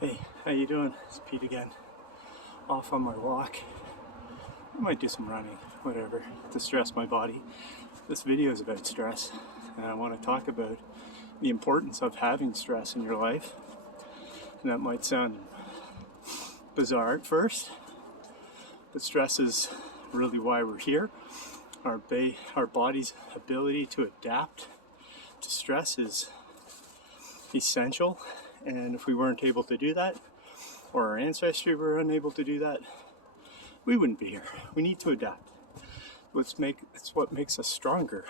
Hey, how you doing? It's Pete again. Off on my walk. I might do some running, whatever, to stress my body. This video is about stress, and I want to talk about the importance of having stress in your life. And that might sound bizarre at first, but stress is really why we're here. Our body's ability to adapt to stress is essential, and if we weren't able to do that, or our ancestry were unable to do that, we wouldn't be here. We need to adapt. It's what makes us stronger.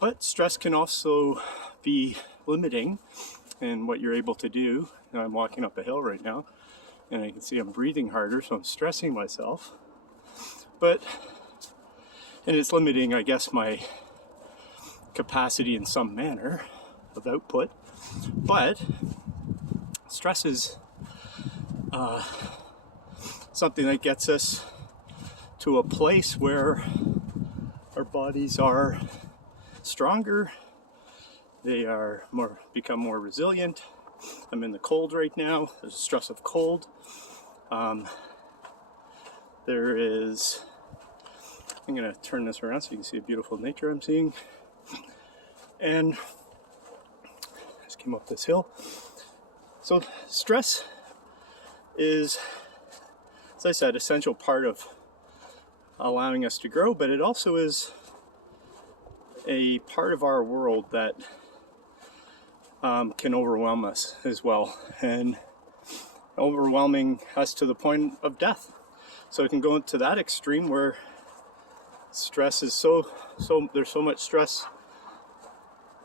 But stress can also be limiting in what you're able to do. Now, I'm walking up a hill right now, and I can see I'm breathing harder, so I'm stressing myself. And it's limiting, I guess, my capacity in some manner of output. But stress is something that gets us to a place where our bodies are stronger, they are become more resilient. I'm in the cold right now. There's a stress of cold. There is, I'm going to turn this around so you can see the beautiful nature I'm seeing. And I just came up this hill. So stress is, as I said, essential part of allowing us to grow, but it also is a part of our world that can overwhelm us as well, and overwhelming us to the point of death. So it can go to that extreme where stress is so there's so much stress,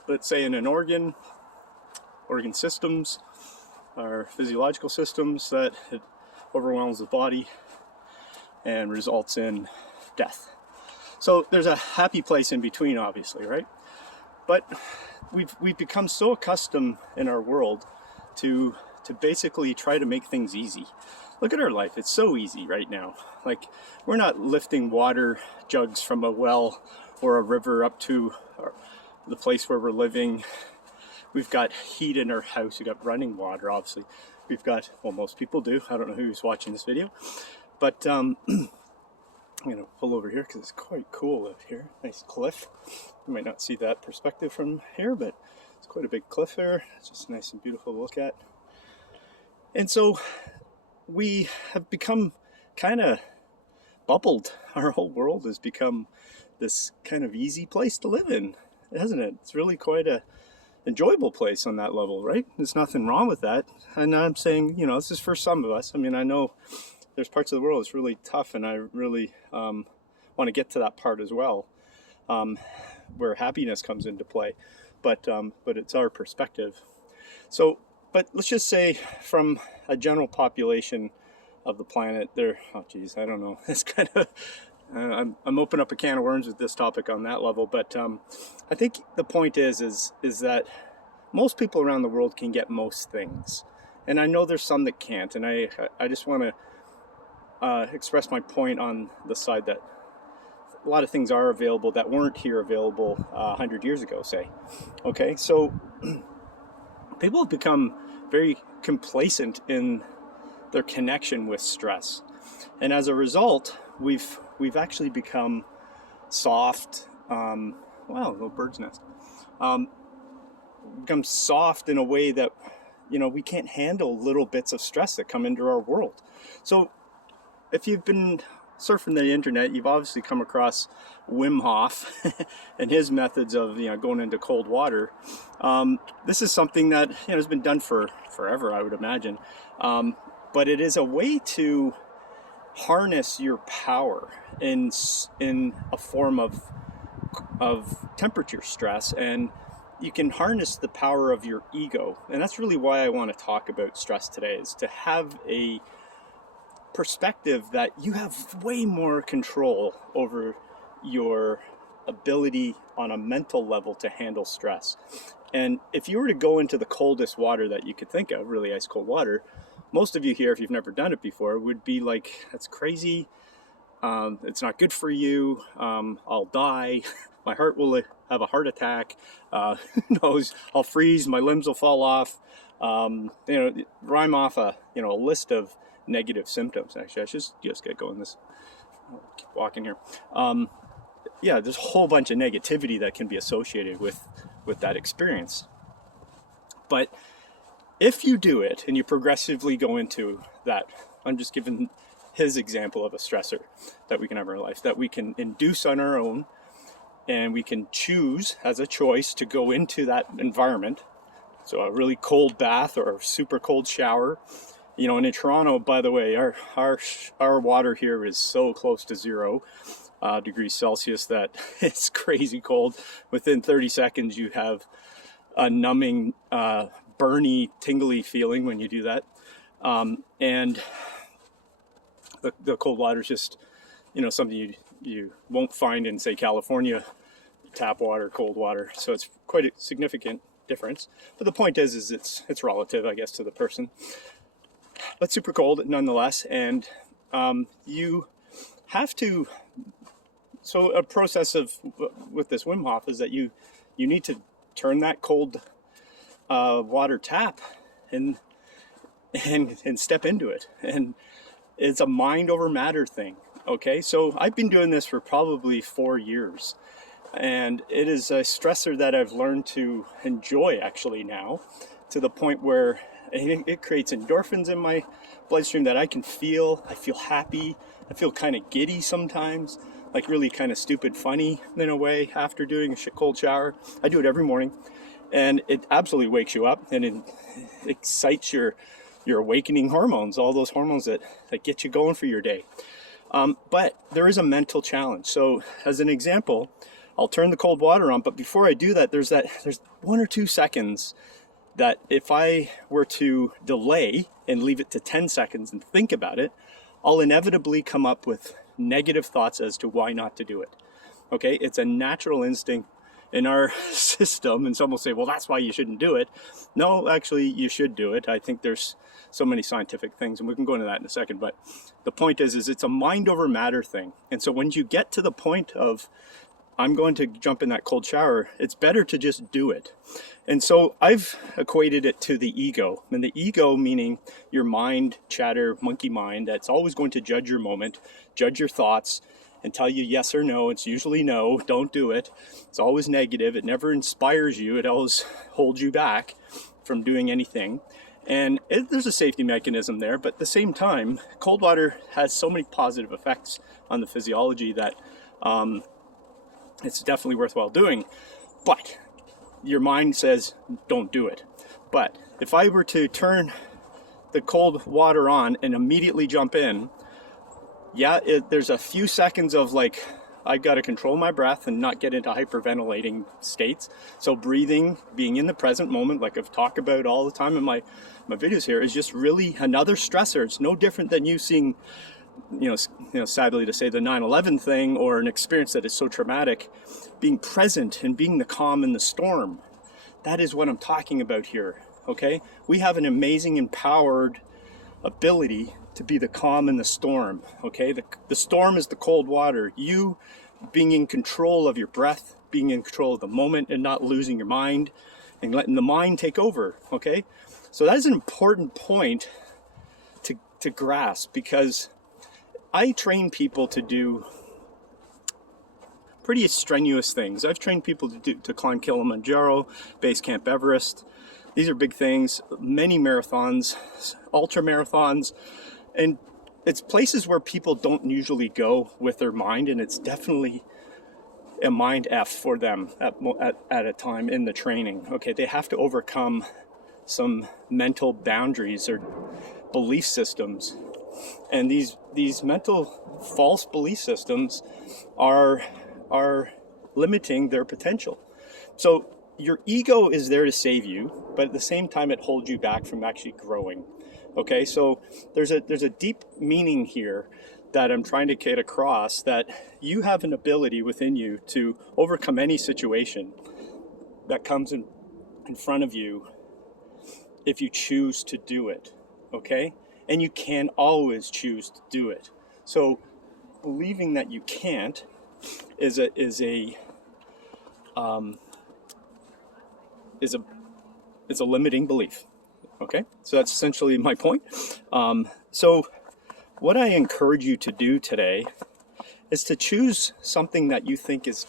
let's say in an organ systems, our physiological systems, that it overwhelms the body and results in death. So there's a happy place in between, obviously, right? But we've become so accustomed in our world to basically try to make things easy. Look at our life. It's so easy right now. Like, we're not lifting water jugs from a well or a river up to the place where we're living. We've got heat in our house. We've got running water, obviously. We've got, well, most people do. I don't know who's watching this video. But I'm going to pull over here because it's quite cool out here. Nice cliff. You might not see that perspective from here, but it's quite a big cliff there. It's just nice and beautiful to look at. And so we have become kind of bubbled. Our whole world has become this kind of easy place to live in, hasn't it? It's really quite a enjoyable place on that level, right? There's nothing wrong with that. And I'm saying, this is for some of us. I mean, I know there's parts of the world that's really tough, and I really want to get to that part as well, where happiness comes into play. But it's our perspective. So, but let's just say from a general population of the planet, I don't know. It's kind of, I'm opening up a can of worms with this topic on that level. But I think the point is that most people around the world can get most things. And I know there's some that can't. And I just want to express my point on the side that a lot of things are available that weren't here available 100 years ago, say. Okay, so people have become very complacent in their connection with stress. And as a result, we've actually become soft. Wow, little bird's nest. Become soft in a way that, we can't handle little bits of stress that come into our world. So if you've been surfing the internet, you've obviously come across Wim Hof and his methods of going into cold water. This is something that has been done for forever, I would imagine. But it is a way to harness your power in a form of temperature stress, and you can harness the power of your ego. And that's really why I want to talk about stress today, is to have a perspective that you have way more control over your ability on a mental level to handle stress. And if you were to go into the coldest water that you could think of, really ice cold water, most of you here, if you've never done it before, would be like, that's crazy. It's not good for you. I'll die. My heart will have a heart attack. Who knows? I'll freeze. My limbs will fall off. Rhyme off a list of negative symptoms. Actually, I should just get going. Keep walking here. There's a whole bunch of negativity that can be associated with that experience. But if you do it and you progressively go into that, I'm just giving his example of a stressor that we can have in our life, that we can induce on our own, and we can choose as a choice to go into that environment. So a really cold bath or a super cold shower. And in Toronto, by the way, our water here is so close to 0 degrees Celsius that it's crazy cold. Within 30 seconds, you have a numbing, burny, tingly feeling when you do that. And the cold water is just, something you won't find in, say, California, tap water, cold water. So it's quite a significant difference. But the point is it's relative, I guess, to the person. But super cold nonetheless. And you have to, so a process with this Wim Hof is that you need to turn that cold water tap and step into it. And it's a mind over matter thing. Okay, so I've been doing this for probably 4 years, and it is a stressor that I've learned to enjoy actually now, to the point where it creates endorphins in my bloodstream that I feel happy. I feel kind of giddy sometimes, like really kind of stupid funny in a way after doing a cold shower. I do it every morning, and it absolutely wakes you up, and it excites your awakening hormones, all those hormones that get you going for your day. But there is a mental challenge. So as an example, I'll turn the cold water on, but before I do that, there's 1 or 2 seconds that if I were to delay and leave it to 10 seconds and think about it, I'll inevitably come up with negative thoughts as to why not to do it. Okay, it's a natural instinct in our system, and some will say, well, that's why you shouldn't do it. No, actually, you should do it. I think there's so many scientific things, and we can go into that in a second, but the point is it's a mind over matter thing. And so when you get to the point of, I'm going to jump in that cold shower, it's better to just do it. And so I've equated it to the ego, and the ego meaning your mind, chatter, monkey mind, that's always going to judge your moment, judge your thoughts, and tell you yes or no. It's usually no, don't do it. It's always negative. It never inspires you. It always holds you back from doing anything. And there's a safety mechanism there, but at the same time, cold water has so many positive effects on the physiology that it's definitely worthwhile doing. But your mind says, don't do it. But if I were to turn the cold water on and immediately jump in, there's a few seconds of like, I've got to control my breath and not get into hyperventilating states. So breathing, being in the present moment, like I've talked about all the time in my videos here, is just really another stressor. It's no different than you seeing, sadly to say, the 9/11 thing or an experience that is so traumatic. Being present and being the calm in the storm. That is what I'm talking about here, okay? We have an amazing, empowered ability to be the calm in the storm, okay? The storm is the cold water. You being in control of your breath, being in control of the moment and not losing your mind and letting the mind take over, okay? So that is an important point to grasp, because I train people to do pretty strenuous things. I've trained people to climb Kilimanjaro, Base Camp Everest. These are big things, many marathons, ultra marathons, and it's places where people don't usually go with their mind, and it's definitely a mind F for them at a time in the training. Okay, they have to overcome some mental boundaries or belief systems, and these mental false belief systems are limiting their potential. So your ego is there to save you, but at the same time it holds you back from actually growing. Okay, so there's a deep meaning here that I'm trying to get across, that you have an ability within you to overcome any situation that comes in front of you if you choose to do it, okay? And you can always choose to do it. So believing that you can't is a limiting belief. Okay, so that's essentially my point. So what I encourage you to do today is to choose something that you think is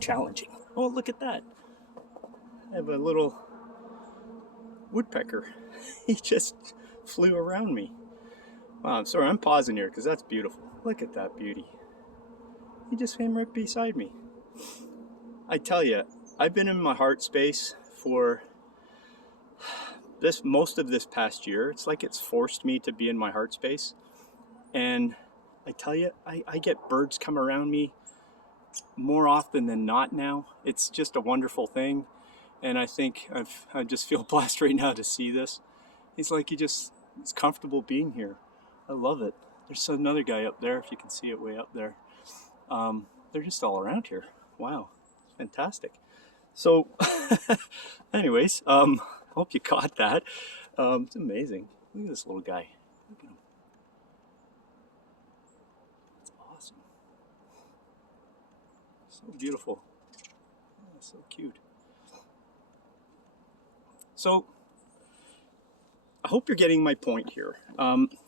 challenging. Oh, look at that. I have a little woodpecker. He just flew around me. Wow, I'm sorry, I'm pausing here because that's beautiful. Look at that beauty. He just came right beside me. I tell you, I've been in my heart space for most of this past year. It's like it's forced me to be in my heart space. And I tell you, I get birds come around me more often than not now. It's just a wonderful thing. And I think I just feel blessed right now to see this. He's like, he's comfortable being here. I love it. There's another guy up there, if you can see it way up there. They're just all around here. Wow, fantastic. So anyways, hope you caught that. It's amazing. Look at this little guy. Look at him. It's awesome. So beautiful. Oh, so cute. So I hope you're getting my point here.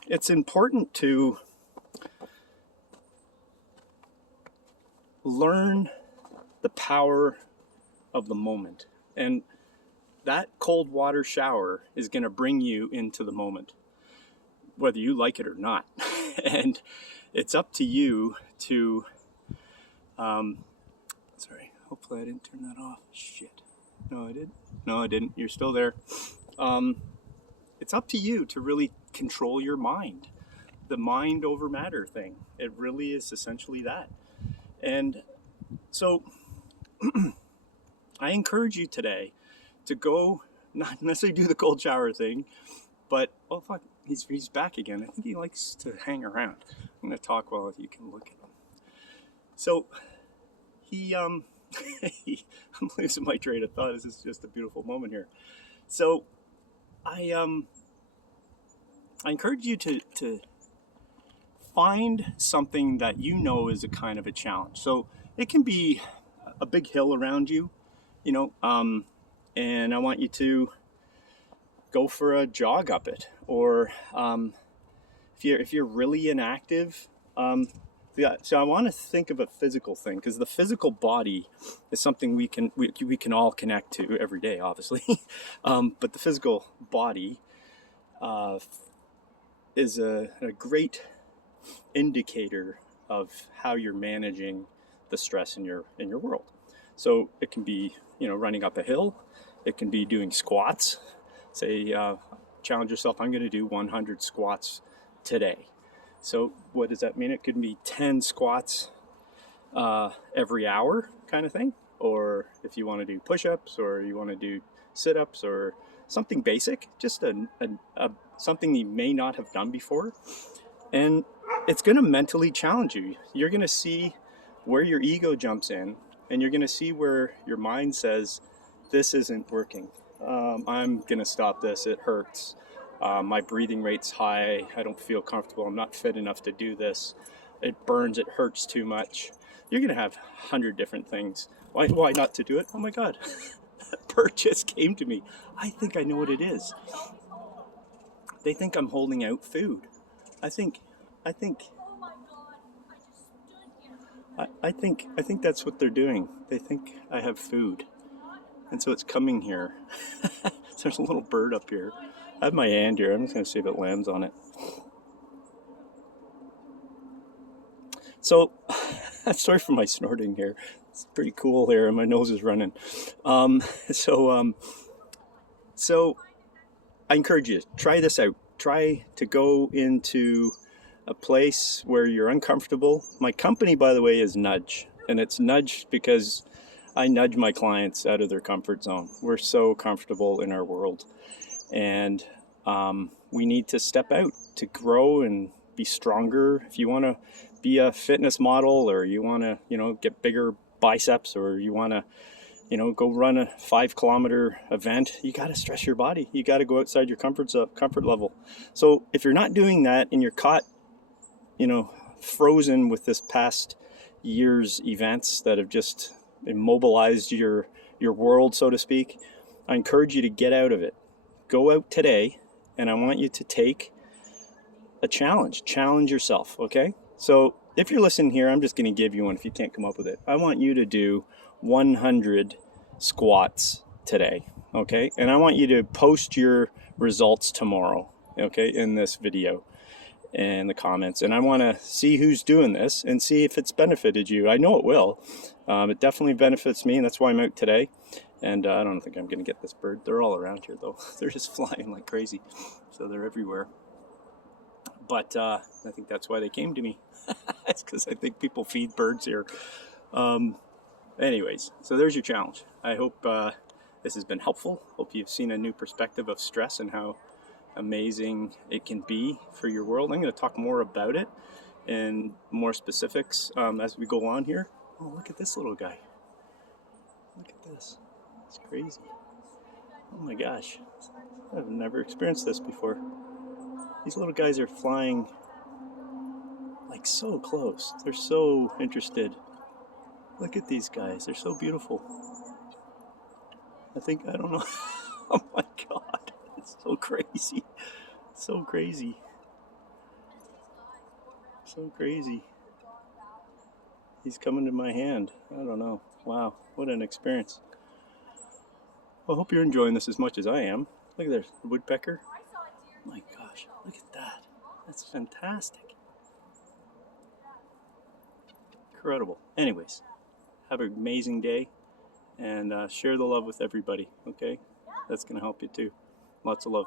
It's important to learn the power of the moment. And that cold water shower is going to bring you into the moment, whether you like it or not. And it's up to you to, sorry, hopefully I didn't turn that off. Shit. No, I did. No, I didn't. You're still there. It's up to you to really control your mind. The mind over matter thing. It really is essentially that. And so I encourage you today to go, not necessarily do the cold shower thing, but, oh fuck, he's back again. I think he likes to hang around. I'm going to talk while you can look at him. So I'm losing my train of thought. This is just a beautiful moment here. So I encourage you to find something that you know is a kind of a challenge. So it can be a big hill around you, and I want you to go for a jog up it. Or if you're really inactive, so I want to think of a physical thing, because the physical body is something we can all connect to every day, obviously. But the physical body is a great indicator of how you're managing the stress in your world. So it can be, running up a hill. It can be doing squats. Say, challenge yourself. I'm going to do 100 squats today. So what does that mean? It could be 10 squats every hour kind of thing. Or if you want to do push-ups, or you want to do sit-ups, or something basic, just something you may not have done before. And it's going to mentally challenge you. You're going to see where your ego jumps in, and you're going to see where your mind says, this isn't working. I'm going to stop this. It hurts. My breathing rate's high. I don't feel comfortable. I'm not fit enough to do this. It burns. It hurts too much. You're going to have 100 different things. Why not to do it? Oh my God. That bird just came to me. I think I know what it is. They think I'm holding out food. I think that's what they're doing. They think I have food. And so it's coming here. There's a little bird up here. I have my hand here. I'm just going to see if it lands on it. So, sorry for my snorting here. It's pretty cool here, and my nose is running. So I encourage you, try this out. Try to go into a place where you're uncomfortable. My company, by the way, is Nudge. And it's Nudge because I nudge my clients out of their comfort zone. We're so comfortable in our world. And we need to step out to grow and be stronger. If you want to be a fitness model, or you want to, get bigger biceps, or you want to, go run a 5-kilometer event, you got to stress your body. You got to go outside your comfort level. So if you're not doing that and you're caught, frozen with this past year's events that have just immobilized your world, so to speak, I encourage you to get out of it. Go out today and I want you to take a challenge yourself, okay? So if you're listening here, I'm just going to give you one if you can't come up with it. I want you to do 100 squats today, okay? And I want you to post your results tomorrow, okay, in this video in the comments. And I want to see who's doing this and see if it's benefited you. I know it will. It definitely benefits me, and that's why I'm out today. And I don't think I'm going to get this bird. They're all around here, though. They're just flying like crazy. So they're everywhere. But I think that's why they came to me. It's because I think people feed birds here. Anyways, so there's your challenge. I hope this has been helpful. Hope you've seen a new perspective of stress and how amazing it can be for your world. I'm going to talk more about it and more specifics as we go on here. Oh, look at this little guy. Look at this. It's crazy. Oh my gosh. I've never experienced this before. These little guys are flying like so close. They're so interested. Look at these guys. They're so beautiful. I don't know. Oh my God. It's so crazy. So crazy. So crazy. He's coming to my hand. I don't know. Wow. What an experience. Well, I hope you're enjoying this as much as I am. Look at this. The woodpecker. Oh my gosh. Look at that. That's fantastic. Incredible. Anyways, have an amazing day and share the love with everybody, okay? That's going to help you too. Lots of love.